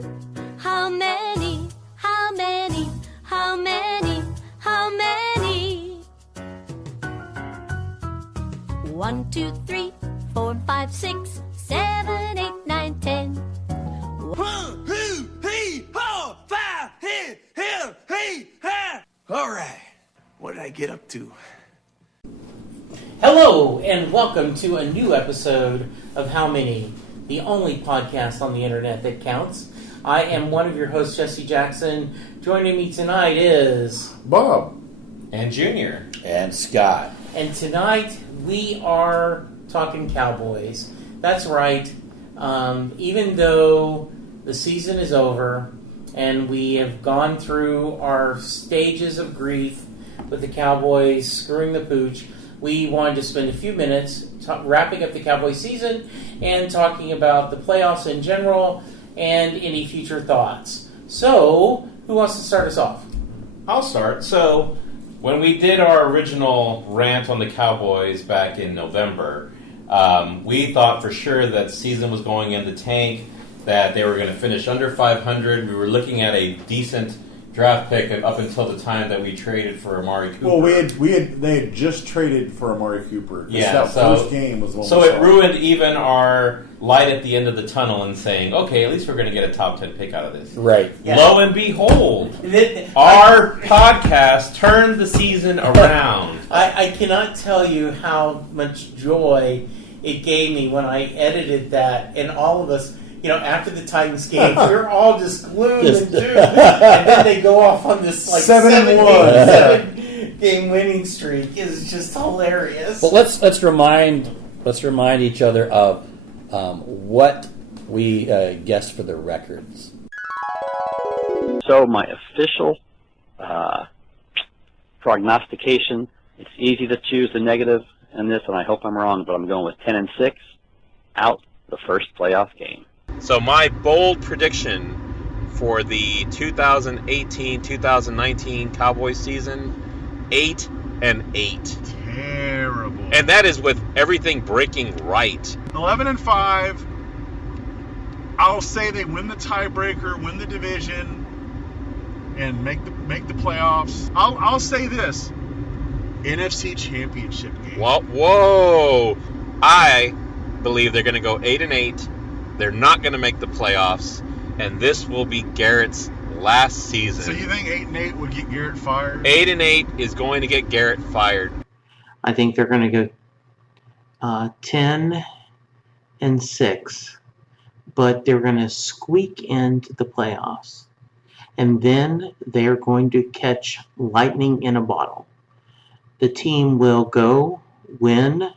How many? How many? How many? How many? 1, 2, 3, 4, 5, 6, 7, 8, 9, 10. 1, 2, 3, 4, 5, 6, 7, 8, 9. All right, what did I get up to? Hello, and welcome to a new episode of How Many, the only podcast on the internet that counts. I am one of your hosts, Jesse Jackson. Joining me tonight is Bob. And Junior. And Scott. And tonight we are talking Cowboys. That's right. Even though the season is over and we have gone through our stages of grief with the Cowboys screwing the pooch, we wanted to spend a few minutes wrapping up the Cowboys season and talking about the playoffs in general and any future thoughts. So, who wants to start us off? I'll start. So, when we did our original rant on the Cowboys back in November, we thought for sure that the season was going in the tank, that they were going to finish under 500. We were looking at a decent draft pick up until the time that we traded for Amari Cooper. Well, they had just traded for Amari Cooper. Yeah, that first game was the one. So it ruined even our light at the end of the tunnel and saying, okay, at least we're going to get a top 10 pick out of this. Right. Yeah. Lo and behold, our podcast turned the season around. I cannot tell you how much joy it gave me when I edited that, and all of us, after the Titans game, we were all just glued and doomed, and then they go off on this seven game winning streak. It's just hilarious. Well, let's remind each other of what we guessed for the records. So my official prognostication, it's easy to choose the negative in this, and I hope I'm wrong, but I'm going with 10-6 out the first playoff game. So my bold prediction for the 2018-2019 Cowboys season, 8-8. Terrible. And that is with everything breaking right. 11-5. I'll say they win the tiebreaker, win the division, and make the playoffs. I'll say this: NFC Championship game. Whoa! I believe they're going to go 8-8. They're not going to make the playoffs, and this will be Garrett's last season. So you think 8-8 would get Garrett fired? 8-8 is going to get Garrett fired. I think they're going to go 10-6, but they're going to squeak into the playoffs, and then they're going to catch lightning in a bottle. The team will go win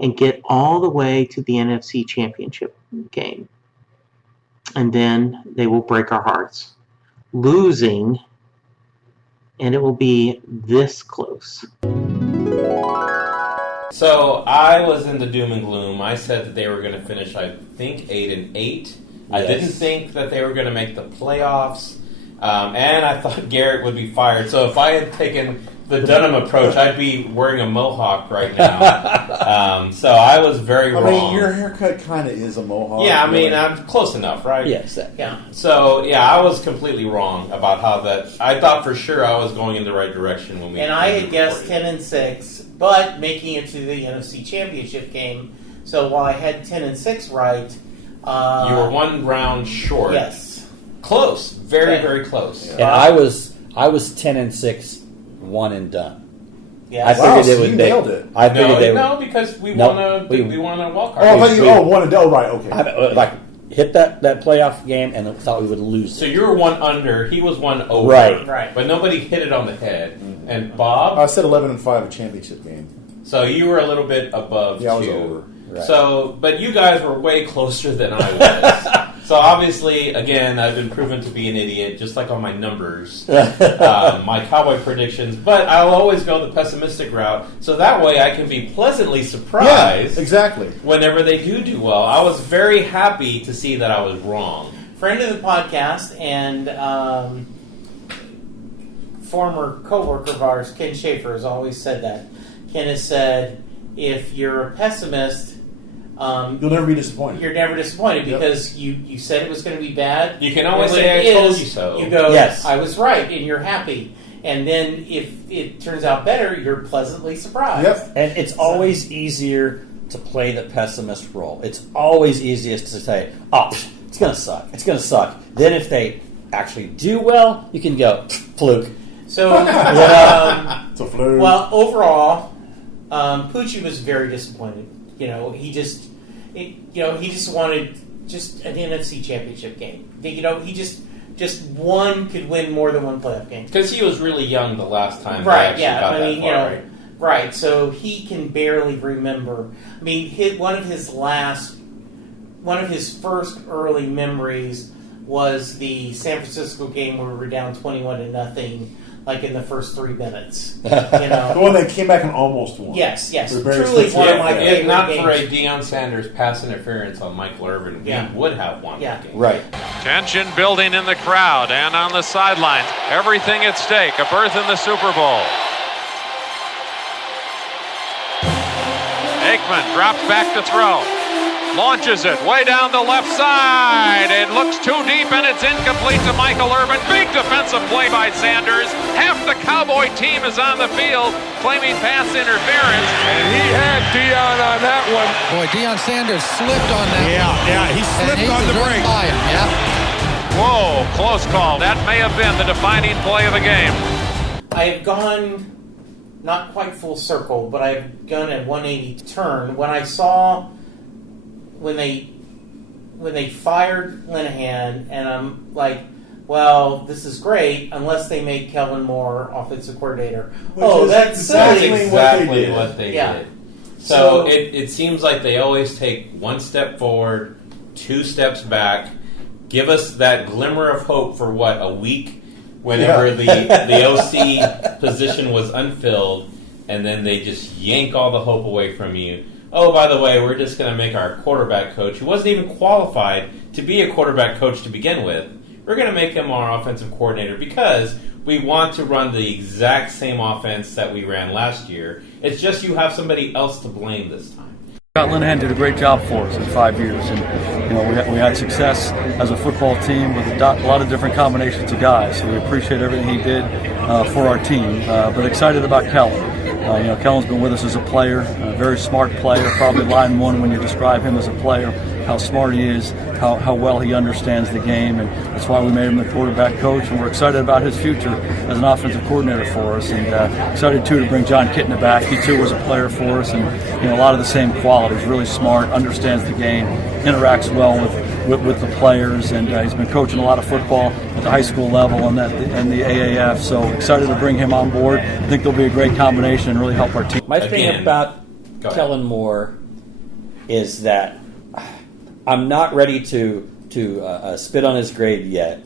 and get all the way to the NFC Championship game. And then they will break our hearts, losing, and it will be this close. So I was in the doom and gloom. I said that they were going to finish, I think, 8-8. Yes. I didn't think that they were going to make the playoffs, and I thought Garrett would be fired. So if I had taken the Dunham approach, I'd be wearing a mohawk right now. So I was very wrong. I mean, your haircut kind of is a mohawk. Yeah, I mean, I'm close enough, right? Yes. Yeah. So, yeah, I was completely wrong about how that... I thought for sure I was going in the right direction when we... And I had guessed 10-6, but making it to the NFC Championship game. So while I had 10-6 right... you were one round short. Yes. Close. Very, very close. And I was 10-6, one and done. Yeah. I figured it would you nailed it. I figured they would. No, because we won a wild card. Oh, I thought you one and done. Right, okay. Hit that playoff game and thought we would lose. So you were one under. He was one over. Right. But nobody hit it on the head. Mm-hmm. And Bob? I said 11-5, a championship game. So you were a little bit above, yeah, I too. was over. Right. So, but you guys were way closer than I was. So obviously, again, I've been proven to be an idiot, just like on my numbers, my Cowboy predictions. But I'll always go the pessimistic route, so that way I can be pleasantly surprised. Yeah, exactly. Whenever they do well. I was very happy to see that I was wrong. Friend of the podcast and former co-worker of ours, Ken Schaefer, has always said that. Ken has said, if you're a pessimist, You'll never be disappointed. You're never disappointed because you said it was going to be bad. You can always And when say, it "I told is, you so." You go, Yes. I was right, and you're happy. And then if it turns out better, you're pleasantly surprised. Yep. And it's always easier to play the pessimist role. It's always easiest to say, "Oh, it's going to suck. It's going to suck." Then if they actually do well, you can go, "Fluke." So, It's a fluke. well, overall, Pucci was very disappointed. He just wanted just an NFC Championship game. He just one could win more than one playoff game. Because he was really young the last time. Right? They actually Yeah. got I that mean, far, right? right. So he can barely remember. I mean, one of his first early memories was the San Francisco game where we were down 21-0, like in the first 3 minutes. The one that came back and almost won. Yes. For very Truly split one of second. my favorite If not games. for a Deion Sanders pass interference on Michael Irvin, we would have won that game. Right. Tension building in the crowd and on the sidelines. Everything at stake. A berth in the Super Bowl. Aikman drops back to throw. Launches it way down the left side. It looks too deep and it's incomplete to Michael Irvin. Big defensive play by Sanders. Half the Cowboy team is on the field claiming pass interference. And he had Deion on that one. Boy, Deion Sanders slipped on that one. Yeah, he slipped on the brake. Whoa, close call. That may have been the defining play of the game. I have gone not quite full circle, but I've gone a 180 turn when I saw when they fired Linehan, and I'm like, well, this is great unless they make Kellen Moore offensive coordinator. That's exactly silly. Exactly what they Yeah. did. So it seems like they always take one step forward, 2 steps back, give us that glimmer of hope for a week whenever the OC position was unfilled, and then they just yank all the hope away from you. Oh, by the way, we're just going to make our quarterback coach, who wasn't even qualified to be a quarterback coach to begin with, we're going to make him our offensive coordinator because we want to run the exact same offense that we ran last year. It's just you have somebody else to blame this time. Scott Linehan did a great job for us in 5 years, and we had success as a football team with a lot of different combinations of guys. So we appreciate everything he did for our team, but excited about Kellen. Kellen's been with us as a player, a very smart player, probably line one when you describe him as a player, how smart he is, how well he understands the game, and that's why we made him the quarterback coach, and we're excited about his future as an offensive coordinator for us, and excited too to bring John Kitna back. He too was a player for us, and a lot of the same qualities, really smart, understands the game, interacts well with the players, and he's been coaching a lot of football at the high school level and the AAF, so excited to bring him on board. I think there'll be a great combination and really help our team. My thing about Kellen Moore is that I'm not ready to spit on his grave yet,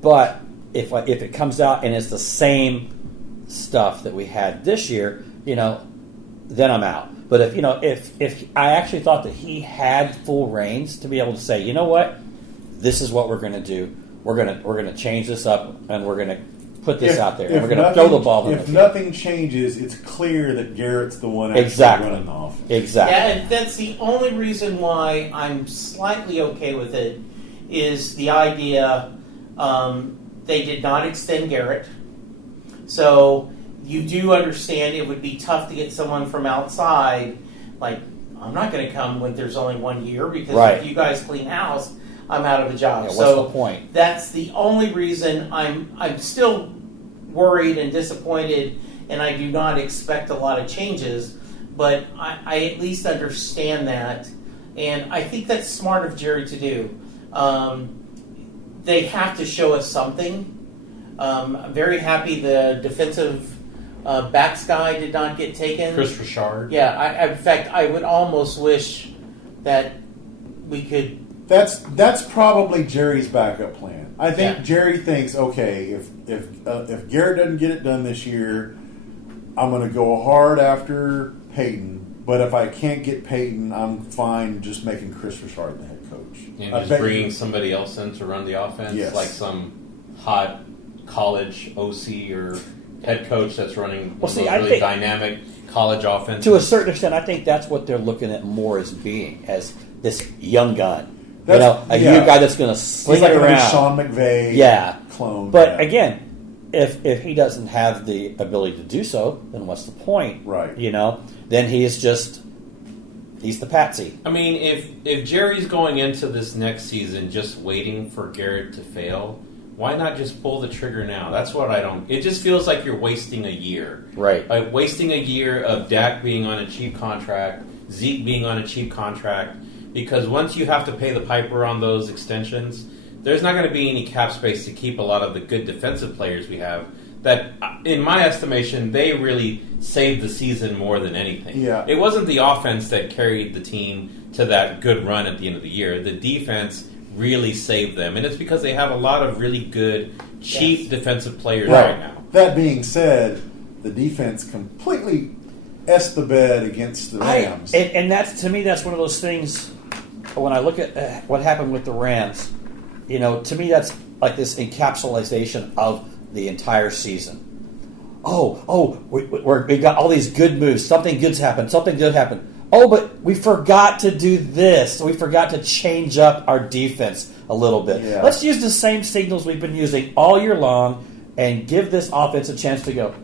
but if it comes out and it's the same stuff that we had this year, then I'm out. But if I actually thought that he had full reins to be able to say, you know what, this is what we're going to do. We're going to change this up, and we're going to put this out there, and we're going to throw the ball in the field. If nothing changes, it's clear that Garrett's the one actually running the offense. Exactly. Yeah, and that's the only reason why I'm slightly okay with it is the idea they did not extend Garrett. So you do understand it would be tough to get someone from outside. Like, I'm not going to come when there's only 1 year because if you guys clean house, I'm out of a job. Yeah, what's the point? That's the only reason I'm still worried and disappointed, and I do not expect a lot of changes. But I at least understand that, and I think that's smart of Jerry to do. They have to show us something. I'm very happy the defensive backs guy did not get taken. Chris Richard. Yeah, in fact, I would almost wish that we could. That's probably Jerry's backup plan. I think Jerry thinks, okay, if Garrett doesn't get it done this year, I'm going to go hard after Peyton. But if I can't get Peyton, I'm fine just making Chris Richard the head coach. And just bringing somebody else in to run the offense, like some hot college OC or head coach that's running really dynamic college offense. To a certain extent, I think that's what they're looking at more as being, as this young gun. A young guy that's going to sling it around. Sean McVay clone. But again, if he doesn't have the ability to do so, then what's the point? Right. Then he's the patsy. I mean, if Jerry's going into this next season just waiting for Garrett to fail, why not just pull the trigger now? That's what I don't... It just feels like you're wasting a year. Right. Like wasting a year of Dak being on a cheap contract, Zeke being on a cheap contract, because once you have to pay the piper on those extensions, there's not going to be any cap space to keep a lot of the good defensive players we have that, in my estimation, they really saved the season more than anything. Yeah. It wasn't the offense that carried the team to that good run at the end of the year. The defense really saved them, and it's because they have a lot of really good, cheap defensive players right now. That being said, the defense completely essed the bed against the Rams. And that's, to me, that's one of those things, when I look at what happened with the Rams, to me that's like this encapsulation of the entire season. We got all these good moves. Something good happened. Oh, but we forgot to do this. We forgot to change up our defense a little bit. Yeah. Let's use the same signals we've been using all year long and give this offense a chance to go,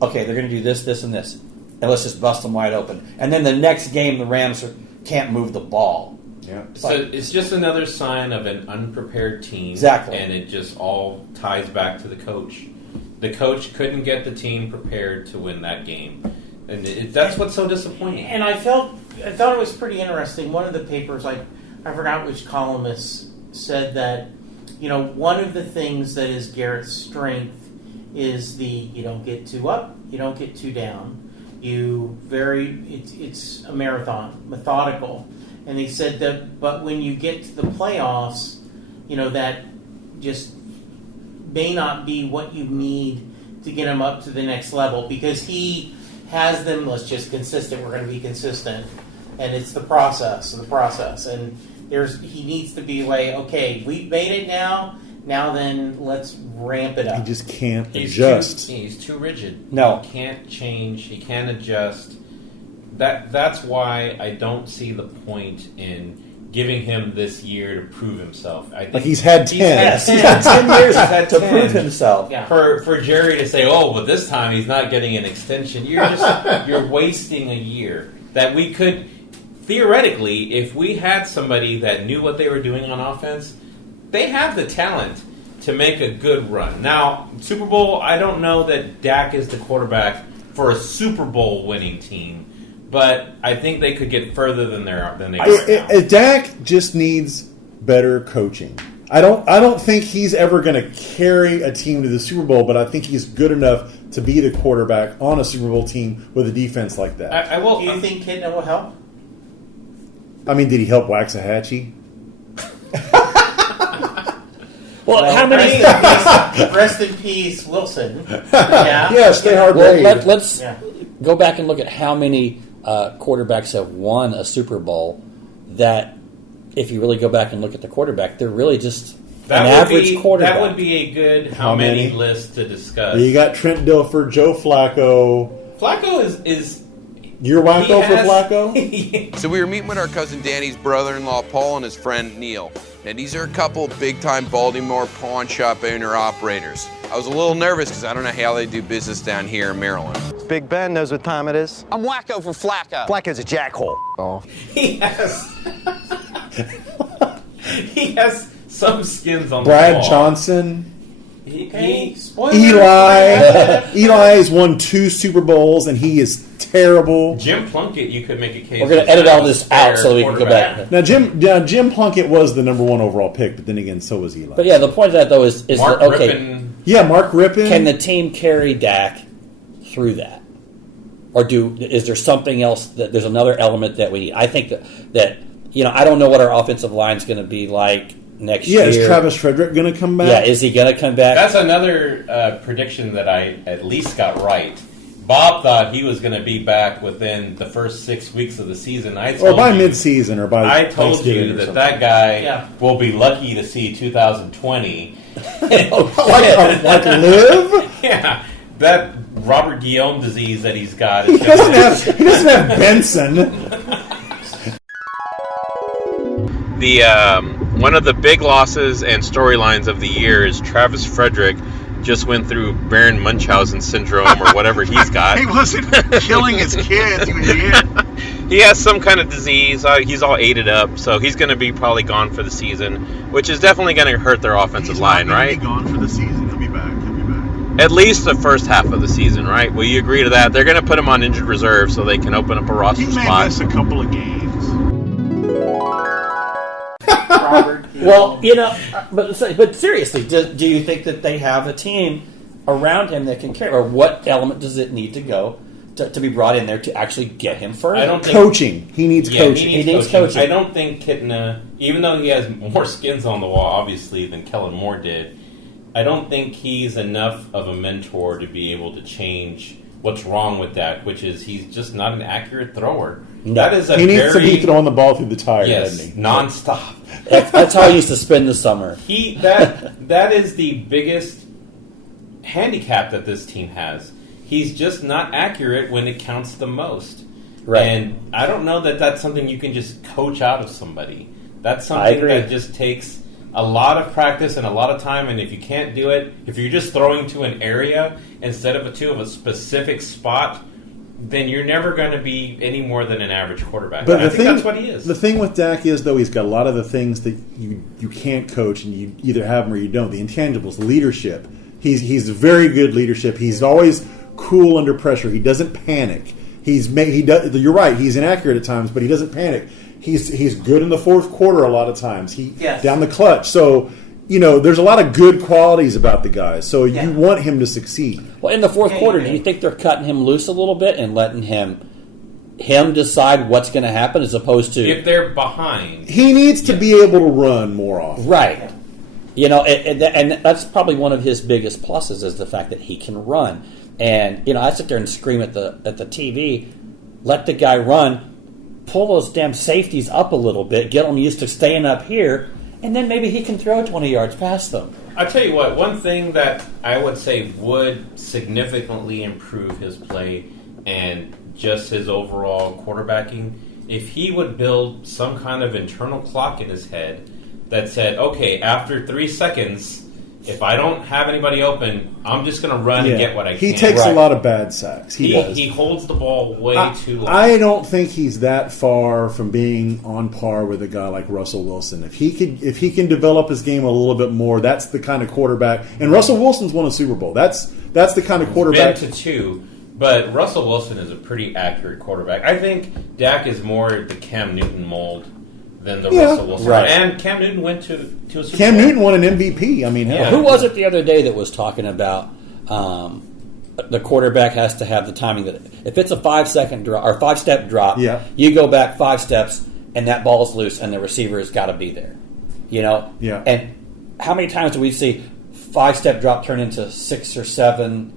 okay, they're going to do this, this, and this. And let's just bust them wide open. And then the next game, the Rams can't move the ball. Yeah. So it's just another sign of an unprepared team. Exactly. And it just all ties back to the coach. The coach couldn't get the team prepared to win that game. And that's what's so disappointing. And I thought it was pretty interesting. One of the papers, I forgot which columnist, said that, one of the things that is Garrett's strength is you don't get too up, you don't get too down. It's a marathon, methodical. And they said that, but when you get to the playoffs, that just may not be what you need to get them up to the next level, because he has them, let's just consistent, we're going to be consistent. And it's the process. And he needs to be like, okay, we've made it now then let's ramp it up. He just can't adjust. He's too rigid. No. He can't change. He can't adjust. That's why I don't see the point in giving him this year to prove himself. I think he's had 10. He's had 10 years to prove himself. Yeah. For Jerry to say, but this time he's not getting an extension. You're wasting a year that we could theoretically, if we had somebody that knew what they were doing on offense, they have the talent to make a good run. Now, Super Bowl, I don't know that Dak is the quarterback for a Super Bowl winning team, but I think they could get further than they are right now. Dak just needs better coaching. I don't think he's ever going to carry a team to the Super Bowl, but I think he's good enough to be the quarterback on a Super Bowl team with a defense like that. Do you think Kidna will help? I mean, did he help Waxahachie? Well, how many? Rest in peace, Wilson. Yeah. Yes, they are great. Let's go back and look at how many quarterbacks have won a Super Bowl. That, if you really go back and look at the quarterback, they're really just an average quarterback. That would be a good how many list to discuss. You got Trent Dilfer, Joe Flacco. Flacco is You're wacko for Flacco? So we were meeting with our cousin Danny's brother-in-law, Paul, and his friend, Neil. And these are a couple of big-time Baltimore pawn shop owner-operators. I was a little nervous because I don't know how they do business down here in Maryland. Big Ben knows what time it is. I'm wacko for Flacco. Flacco's a jackhole. Oh. He has some skins on Brad the wall. Johnson. Eli Eli has won 2 Super Bowls, and he is terrible. Jim Plunkett, you could make a case. We're going to edit all this out so we can go back. Now, Jim Plunkett was the number 1 overall pick, but then again, so was Eli. But yeah, the point of that though is Mark that, okay, Rippon. Yeah, Mark Rippon. Can the team carry Dak through that, or is there something else that there's another element that we need? I think that I don't know what our offensive line is going to be like next year. Yeah, is Travis Frederick going to come back? Yeah, is he going to come back? That's another prediction that I at least got right. Bob thought he was going to be back within the first 6 weeks of the seaon. Or by mid-season, or by I told you that guy will be lucky to see 2020. like live? Yeah, that Robert Guillaume disease that he's got. He doesn't have Benson. One of the big losses and storylines of the year is Travis Frederick just went through Baron Munchausen syndrome or whatever he's got. He wasn't killing his kids, you idiot. He has some kind of disease. He's all aided up, so he's going to be probably gone for the season, which is definitely going to hurt their offensive line, right? He's gone for the season. He'll be back. At least the first half of the season, right? Will you agree to that? They're going to put him on injured reserve so they can open up a roster He may spot. miss a couple of games. Well, but seriously, do you think that they have a team around him that can carry, or what element does it need to go to be brought in there to actually get him further? I don't think coaching. He needs coaching. He needs coaching. I don't think Kitna, even though he has more skins on the wall, obviously, than Kellen Moore did, I don't think he's enough of a mentor to be able to change what's wrong with Dak, which is he's just not an accurate thrower. No. That is he needs to be throwing the ball through the tire, doesn't he? Nonstop. That's how he used to spend the summer. That is the biggest handicap that this team has. He's just not accurate when it counts the most. Right. And I don't know that that's something you can just coach out of somebody. That's something that just takes a lot of practice and a lot of time, and if you can't do it, if you're just throwing to an area instead of a specific spot, then you're never going to be any more than an average quarterback. But I think that's what he is. The thing with Dak is, though, he's got a lot of the things that you can't coach, and you either have them or you don't. The intangibles, leadership. He's very good leadership. He's always cool under pressure. He doesn't panic. You're right. He's inaccurate at times, but he doesn't panic. He's good in the fourth quarter a lot of times. Down the clutch. So, there's a lot of good qualities about the guy. So you want him to succeed. Well, in the fourth quarter, do you think they're cutting him loose a little bit and letting him decide what's going to happen as opposed to if they're behind? He needs to be able to run more often. Right. And that's probably one of his biggest pluses is the fact that he can run. And I sit there and scream at the TV, let the guy run. Pull those damn safeties up a little bit, get them used to staying up here, and then maybe he can throw 20 yards past them. I'll tell you what, one thing that I would say would significantly improve his play and just his overall quarterbacking, if he would build some kind of internal clock in his head that said, okay, after 3 seconds, if I don't have anybody open, I'm just going to run and get what I can. He takes a lot of bad sacks. He holds the ball way too long. I don't think he's that far from being on par with a guy like Russell Wilson. If he can develop his game a little bit more, that's the kind of quarterback. And Russell Wilson's won a Super Bowl. That's the kind of quarterback. Been to 2, but Russell Wilson is a pretty accurate quarterback. I think Dak is more the Cam Newton mold than the Russell Wilson. Right. And Cam Newton went to a Super Bowl. Cam Newton won an MVP. I mean, who was it the other day that was talking about the quarterback has to have the timing that if it's a 5-second drop or 5-step drop, you go back 5 steps and that ball's loose and the receiver has got to be there. Yeah. And how many times do we see 5-step drop turn into 6 or 7?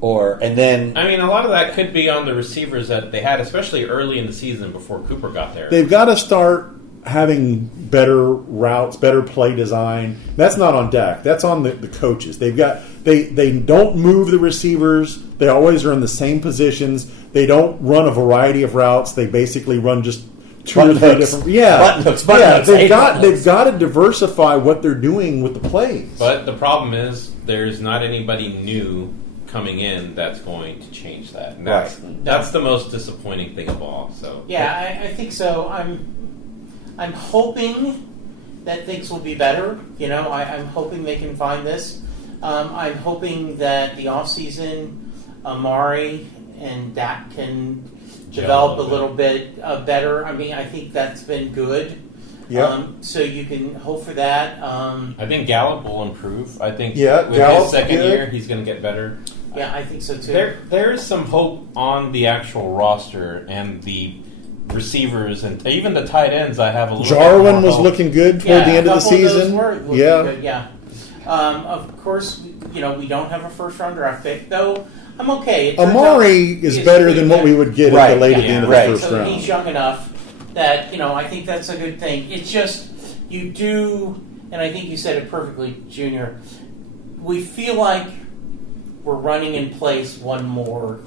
And then I mean, a lot of that could be on the receivers that they had, especially early in the season before Cooper got there. They've got to start having better routes, better play design. That's not on Dak. That's on the coaches. They don't move the receivers. They always are in the same positions. They don't run a variety of routes. They basically run just 2 or 3 different. Button hooks. They've got to diversify what they're doing with the plays. But the problem is there's not anybody new coming in that's going to change that. And that's the most disappointing thing of all. So I think so. I'm hoping that things will be better. I'm hoping they can find this. I'm hoping that the offseason, Amari and Dak can develop a little bit better. I mean, I think that's been good. So you can hope for that. I think Gallup will improve. I think with his second year, he's going to get better. Yeah, I think so too. There is some hope on the actual roster and the receivers and even the tight ends. I have a little. Jarwin was looking good toward the end of the season. Good, of course, we don't have a first-round draft pick, though. I'm okay. Amari is better than what we would get at the end of the first round. He's young enough that I think that's a good thing. It's just you do, and I think you said it perfectly, Junior. We feel like we're running in place one more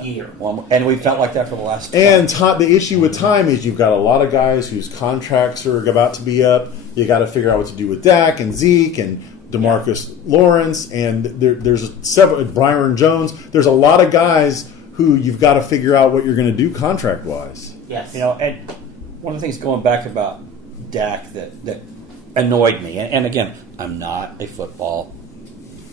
year. And we felt like that for the last. And the issue with time is you've got a lot of guys whose contracts are about to be up. You got to figure out what to do with Dak and Zeke and DeMarcus Lawrence, and there's several, Byron Jones. There's a lot of guys who you've got to figure out what you're going to do contract wise. Yes. And one of the things going back about Dak that annoyed me, and again, I'm not a football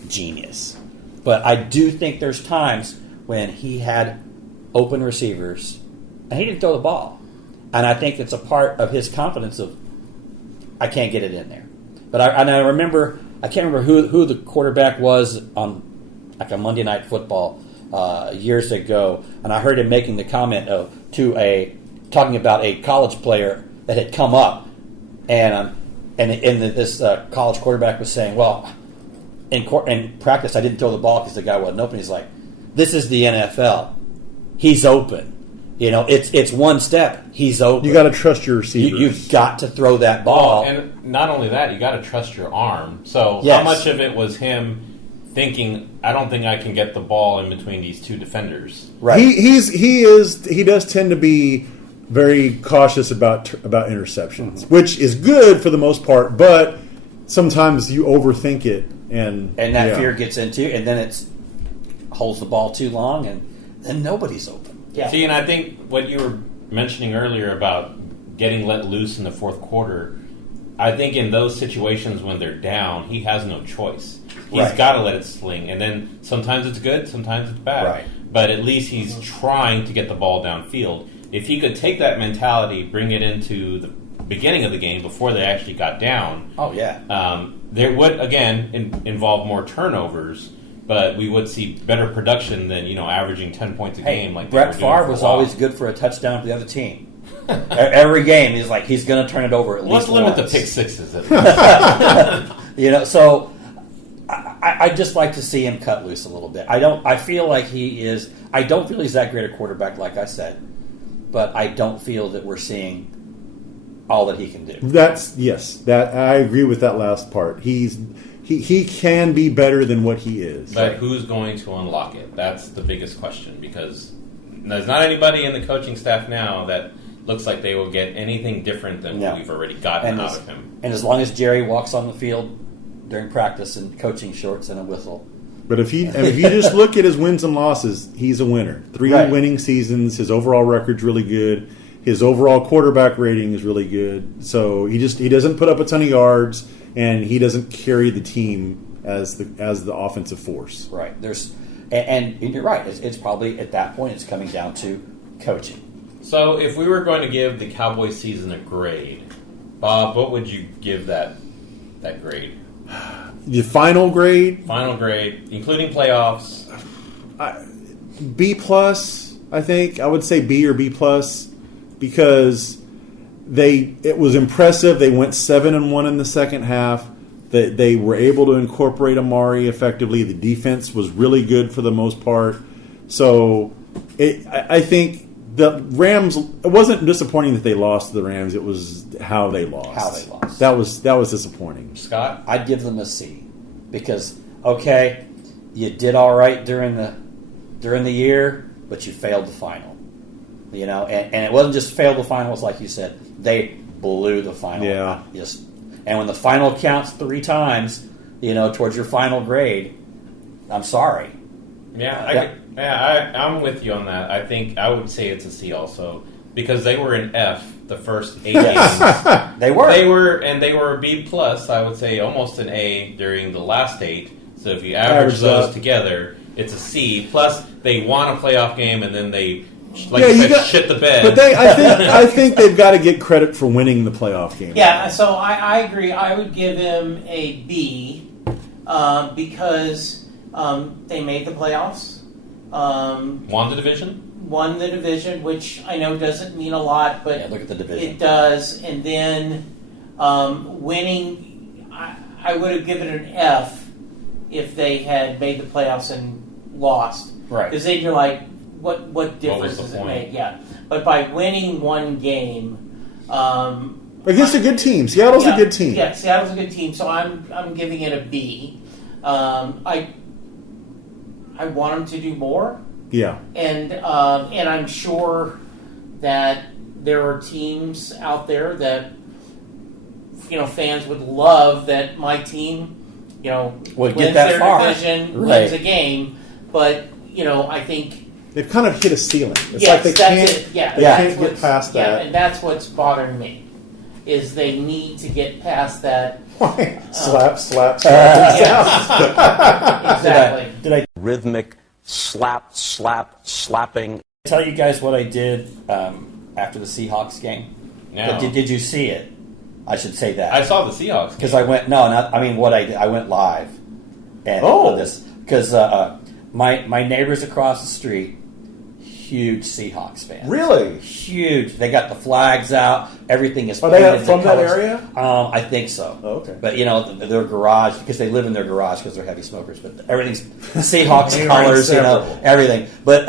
genius, but I do think there's times when he had open receivers and he didn't throw the ball, and I think it's a part of his confidence of I can't get it in there. But I remember. I can't remember who the quarterback was on like a Monday Night Football years ago, and I heard him making the comment talking about a college player that had come up, and this college quarterback was saying, "Well, in practice I didn't throw the ball because the guy wasn't open." He's like, "This is the NFL. He's open. It's one step. He's open. You got to trust your receivers. You've got to throw that ball." Well, and not only that, you got to trust your arm. So yes. How much of it was him thinking, I don't think I can get the ball in between these two defenders? Right. He does tend to be very cautious about interceptions, which is good for the most part, but sometimes you overthink it, and that fear gets into, and then it holds the ball too long, and then nobody's open. Yeah. See, and I think what you were mentioning earlier about getting let loose in the fourth quarter, I think in those situations when they're down, he has no choice. He's got to let it sling, and then sometimes it's good, sometimes it's bad. Right. But at least he's trying to get the ball downfield. If he could take that mentality, bring it into the beginning of the game before they actually got down, there would, again, involve more turnovers, but we would see better production than, averaging 10 points a game. Like Brett Favre was always good for a touchdown for the other team. Every game, he's going to turn it over at least once. Let's limit the pick sixes. So I just like to see him cut loose a little bit. I feel like he is. I don't feel he's that great a quarterback, like I said, but I don't feel that we're seeing all that he can do. That I agree with that last part. He can be better than what he is. But who's going to unlock it? That's the biggest question, because there's not anybody in the coaching staff now that looks like they will get anything different than what we've already gotten out of him. And as long as Jerry walks on the field during practice in coaching shorts and a whistle. But if you just look at his wins and losses, he's a winner. 3 winning seasons. His overall record's really good. His overall quarterback rating is really good. So he doesn't put up a ton of yards, and he doesn't carry the team as the offensive force. Right. And you're right. It's probably at that point it's coming down to coaching. So if we were going to give the Cowboys season a grade, Bob, what would you give that grade? The final grade? Final grade, including playoffs. B+, I think. I would say B or B+, because it was impressive. They went 7-1 in the second half. They were able to incorporate Amari effectively. The defense was really good for the most part. So I think the Rams, it wasn't disappointing that they lost to the Rams. It was how they lost. That was disappointing. Scott? I'd give them a C, because you did all right during the year, but you failed the final. And it wasn't just failed the finals, like you said. They blew the final. Yeah. And when the final counts 3 times, towards your final grade, I'm sorry. I'm with you on that. I think I would say it's a C also, because they were an F the first 8 games. They were a B+. I would say almost an A during the last 8. So if you average those together, it's a C. Plus, they won a playoff game, and then they shit the bed. But I think they've got to get credit for winning the playoff game. Yeah, so I agree. I would give him a B because they made the playoffs. Won the division, which I know doesn't mean a lot, but look at the division. It does. And then winning, I would have given it an F if they had made the playoffs and lost. Right. Because then you're like, what difference does it make? Yeah. But by winning one game, against a good team. Seattle's a good team. Yeah, Seattle's a good team. So I'm giving it a B. I I want them to do more. Yeah. And I'm sure that there are teams out there that fans would love that my team would wins get that their far. division, Right. wins a game, but I think They've kind of hit a ceiling. It's yes, like they that's can't, it. Yeah, they that's can't get what's- past yeah, that. and that's what's bothering me is they need to get past that. Slap. Exactly. Did I Rhythmic slapping. tell you guys what I did after the Seahawks game? No. Did you see it? I should say that. I saw the Seahawks because I went. No, not. I mean, what I did. I went live. And this because my neighbors across the street, huge Seahawks fans. Really? Huge. They got the flags out. Everything is. Are they painted from the that colors. area? I think so. Oh, okay. But their garage because they live in their garage because they're heavy smokers. But everything's Seahawks They are colors. inseparable. Everything. But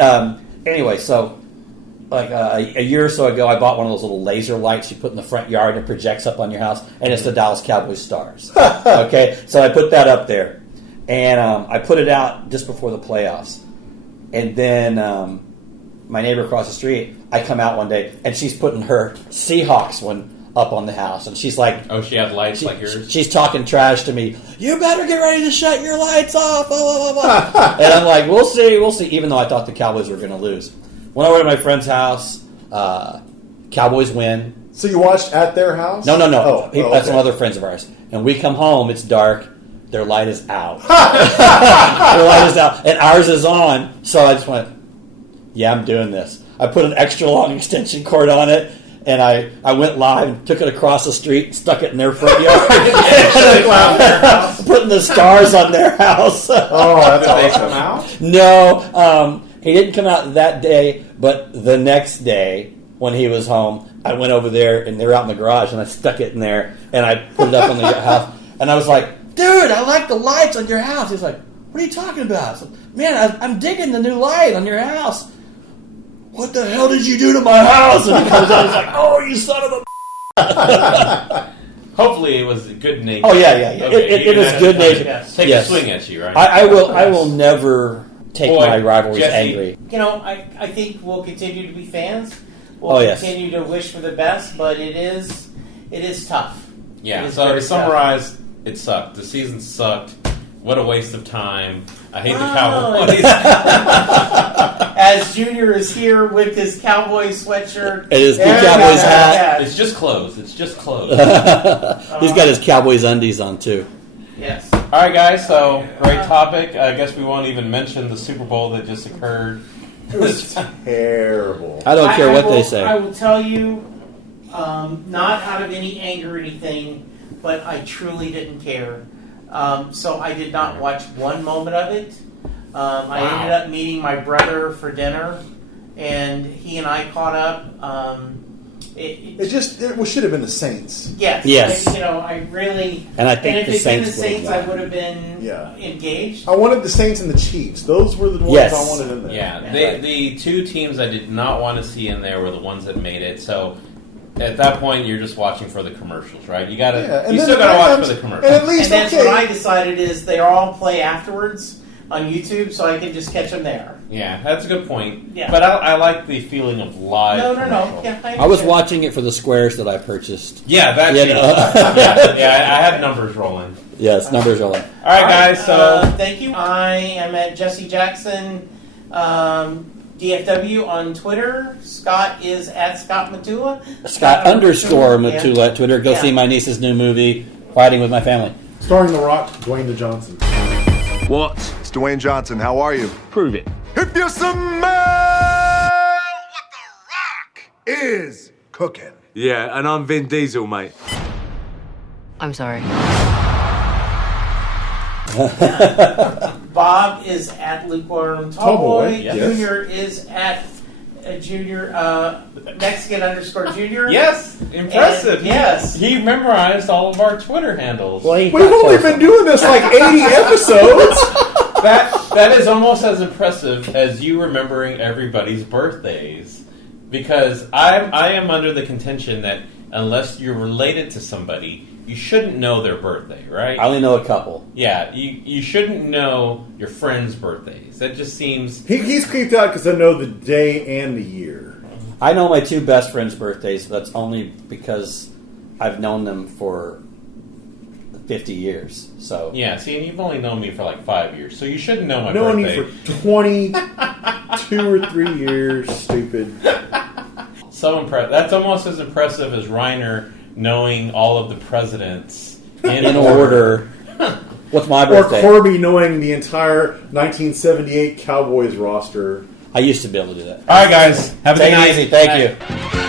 anyway, so. Like a year or so ago, I bought one of those little laser lights you put in the front yard and it projects up on your house, and it's the Dallas Cowboys stars. Okay, so I put that up there, and I put it out just before the playoffs, and then my neighbor across the street, I come out one day, and she's putting her Seahawks one up on the house, and she's like, Oh, she had lights like yours? She's talking trash to me. You better get ready to shut your lights off. Blah, blah, blah, blah. And I'm like, we'll see. Even though I thought the Cowboys were going to lose. Went over to my friend's house. Cowboys win. So you watched at their house? No. Oh, That's some other friends of ours. And we come home. It's dark. Their light is out. Their light is out, and ours is on. So I just went, yeah, I'm doing this. I put an extra long extension cord on it, and I went live and took it across the street, stuck it in their front yard, putting the stars on their house. Oh, that's Did they awesome. come out? No, he didn't come out that day, but the next day when he was home, I went over there and they were out in the garage, and I stuck it in there and I put it up on the house, and I was like, "Dude, I like the lights on your house." He's like, "What are you talking about?" I said, "Man, I'm digging the new light on your house." "What the hell did you do to my house?" And he comes out, he's like, "Oh, you son of a." Hopefully, it was good nature. Oh yeah. Okay, It was good nature. Take Yes. a swing at you, right? I will never take Boy, my rivalries Jesse. angry. I think we'll continue to be fans. We'll yes. continue to wish for the best, but it is tough. Yeah, It is so very to summarize, it sucked. The season sucked. What a waste of time. I hate the Cowboys. As Junior is here with his Cowboys sweatshirt. And his Cowboys hat. It's just clothes. It's just clothes. He's got his Cowboys undies on, too. Yes. All right, guys, so great topic. I guess we won't even mention the Super Bowl that just occurred. It was terrible. I don't care what will, they say. I will tell you, not out of any anger or anything, but I truly didn't care. So I did not watch one moment of it. I ended up meeting my brother for dinner, and he and I caught up. It should have been the Saints. Yes. I really. And I think if the it's been the Saints Saints, would have I would have been engaged. I wanted the Saints and the Chiefs. Those were the ones Yes. I wanted in there. Yeah, the two teams I did not want to see in there were the ones that made it. So at that point, you're just watching for the commercials, right? You still got to watch for the commercials. And at least, that's what I decided is they all play afterwards on YouTube, so I can just catch them there. Yeah, that's a good point. Yeah. But I like the feeling of live. No. commercial. Yeah, I was watching it for the squares that I purchased. Yeah, that's You know? I had numbers rolling. Yes, numbers rolling. All right, guys. So thank you. I am at Jesse Jackson DFW on Twitter. Scott is at Scott Matula. Scott _ Matula at Twitter. Go Yeah. see my niece's new movie, Fighting with My Family. Starring The Rock, Dwayne The Johnson. What? It's Dwayne Johnson. How are you? Prove it. If you smell what The Rock is cooking. Yeah, and I'm Vin Diesel, mate. I'm sorry. Bob is at Lukewarm Tallboy, Tallboy. yes. Junior is at Junior Mexican _ Junior. yes, impressive. And, yes. he memorized all of our Twitter handles. Well, We've only been doing this like 80 episodes. That is almost as impressive as you remembering everybody's birthdays, because I am under the contention that unless you're related to somebody, you shouldn't know their birthday, right? I only know a couple. Yeah, you shouldn't know your friends' birthdays. That just seems... He's creeped out because I know the day and the year. I know my two best friends' birthdays, but that's only because I've known them for 50 years. So yeah, see, and you've only known me for like 5 years, so you shouldn't know my known birthday. you for 22 or 3 years, stupid. So impressive. That's almost as impressive as Reiner knowing all of the presidents in order. What's my birthday? Or Corby knowing the entire 1978 Cowboys roster. I used to be able to do that. All right, guys. Have a Take good night. it easy. Thank you.